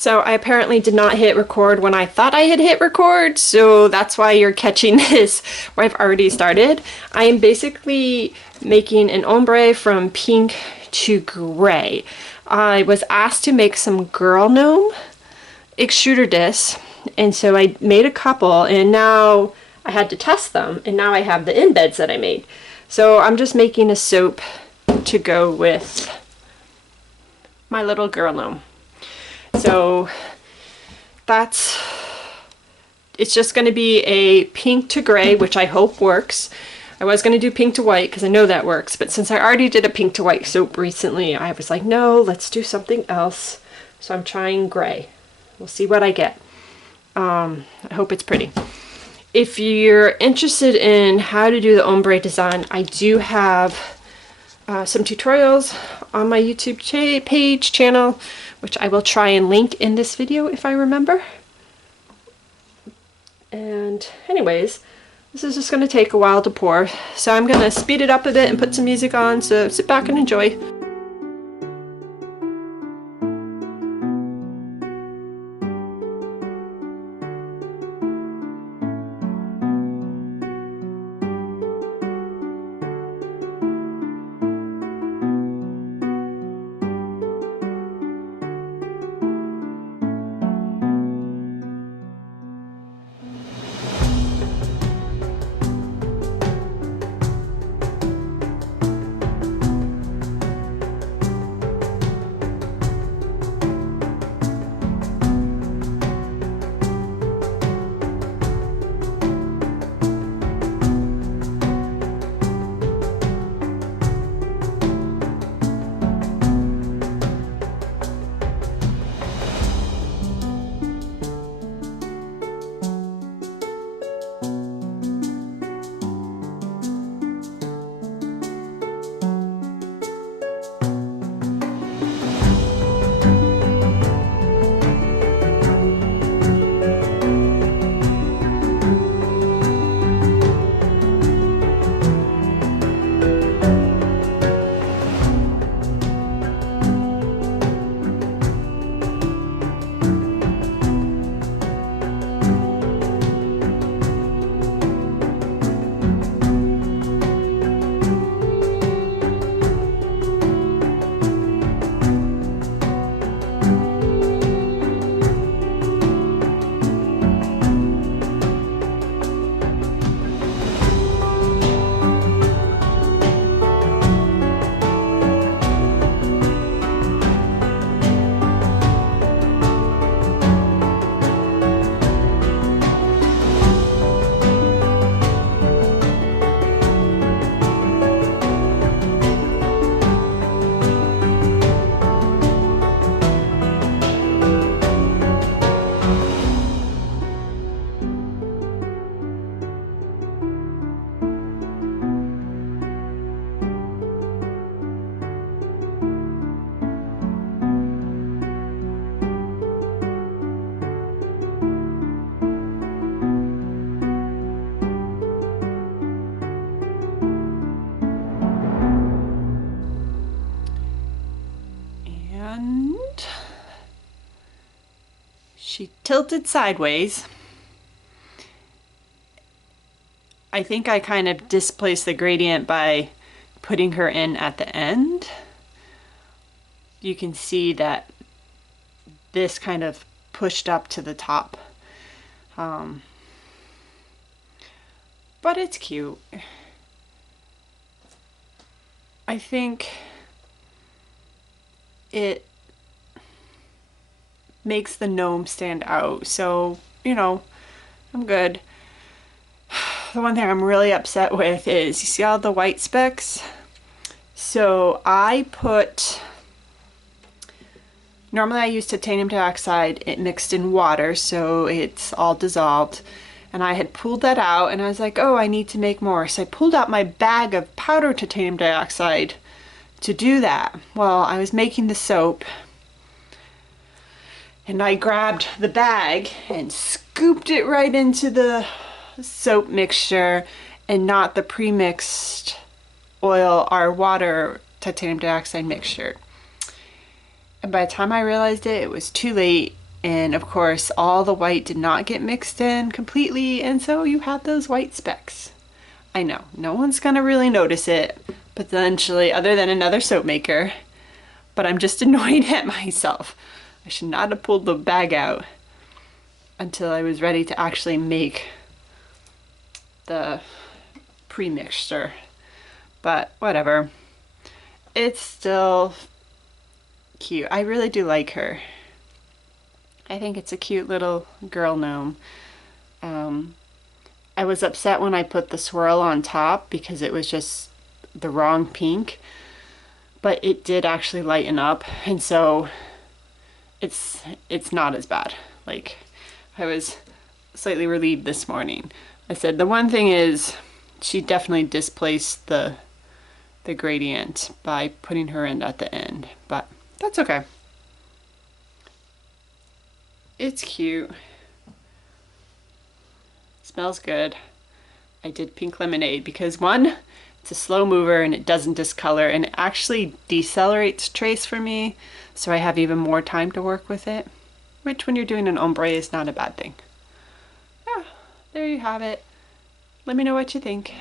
So I apparently did not hit record when I thought I had hit record, so that's why you're catching this where I've already started. I am basically making an ombre from pink to gray. I was asked to make some Girl Gnome extruder discs, and so I made a couple, and now I had to test them, and now I have the embeds that I made. So I'm just making a soap to go with my little Girl Gnome. So it's just going to be a pink to gray, which I hope works. I was going to do pink to white because I know that works, but since I already did a pink to white soap recently, I was like, no, let's do something else. So I'm trying gray. We'll see what I get. I hope it's pretty. If you're interested in how to do the ombre design, I do have some tutorials on my YouTube channel, which I will try and link in this video if I remember. And anyways, this is just going to take a while to pour, so I'm going to speed it up a bit and put some music on, so sit back and enjoy. She tilted sideways. I think I kind of displaced the gradient by putting her in at the end. You can see that this kind of pushed up to the top. But it's cute. I think it makes the gnome stand out, so you know, I'm good. The one thing I'm really upset with is, you see all the white specks? So normally I use titanium dioxide, it mixed in water, so it's all dissolved, and I had pulled that out and I was like, oh, I need to make more, so I pulled out my bag of powdered titanium dioxide to do that. Well, I was making the soap and I grabbed the bag and scooped it right into the soap mixture and not the pre-mixed oil or water titanium dioxide mixture. And by the time I realized it, it was too late, And of course, all the white did not get mixed in completely, and so you have those white specks. I know, no one's gonna really notice it, potentially, other than another soap maker, but I'm just annoyed at myself. I should not have pulled the bag out until I was ready to actually make the pre-mixture, but whatever. It's still cute. I really do like her. I think it's a cute little girl gnome. I was upset when I put the swirl on top because it was just the wrong pink, but it did actually lighten up, and so it's not as bad. Like, I was slightly relieved this morning. I said the one thing is she definitely displaced the gradient by putting her in at the end, but that's okay. It's cute. Smells good. I did pink lemonade because one, it's a slow mover and it doesn't discolor, and it actually decelerates trace for me, so I have even more time to work with it, which when you're doing an ombre is not a bad thing. Yeah, there you have it. Let me know what you think.